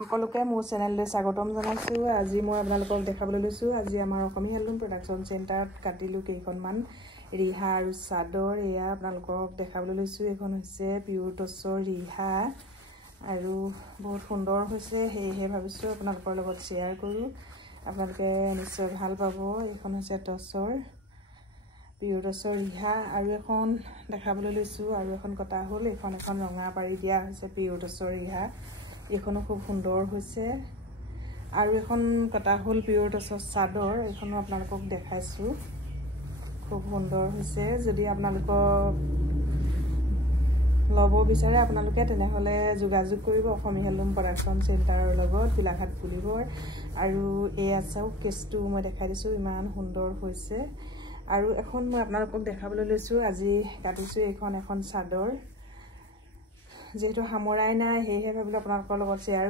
সকলোকে মোৰ চেনেললৈ স্বাগতম জনাইছোঁ। আজি মই আপোনালোকক দেখাবলৈ লৈছোঁ। আজি আমাৰ অসমী হেণ্ডলুম প্ৰডাকশ্যন চেণ্টাৰত কাটিলোঁ কেইখনমান ৰিহা আৰু চাদৰ। এয়া আপোনালোকক দেখাবলৈ লৈছোঁ। এইখন হৈছে পিয়ৰ টচৰ ৰিহা আৰু বহুত সুন্দৰ হৈছে, সেয়েহে ভাবিছোঁ আপোনালোকৰ লগত শ্বেয়াৰ কৰোঁ। আপোনালোকে নিশ্চয় ভাল পাব। এইখন হৈছে টচৰ পিয়ৰ টচৰ ৰিহা আৰু এখন দেখাবলৈ লৈছোঁ। আৰু এখন কটা হ'ল, এইখন এখন ৰঙা পাৰি দিয়া হৈছে পিয়ৰ টচৰ ৰিহা। এইখনো খুব সুন্দৰ হৈছে। আৰু এখন কটা হ'ল পিয়ৰ টচৰ চাদৰ, এইখনো আপোনালোকক দেখাইছোঁ, খুব সুন্দৰ হৈছে। যদি আপোনালোকক ল'ব বিচাৰে আপোনালোকে তেনেহ'লে যোগাযোগ কৰিব অসমী হেণ্ডলুম প্ৰডাকশ্যন চেণ্টাৰৰ লগত, গোলাঘাট পুলিবৰ। আৰু এয়া চাওক, কেছটো মই দেখাই দিছোঁ, ইমান সুন্দৰ হৈছে। আৰু এখন মই আপোনালোকক দেখাবলৈ লৈছোঁ। আজি কাটিছোঁ এইখন এখন চাদৰ। যিহেতু সামৰাই নাই, সেয়েহে ভাবিলোঁ আপোনালোকৰ লগত শ্বেয়াৰ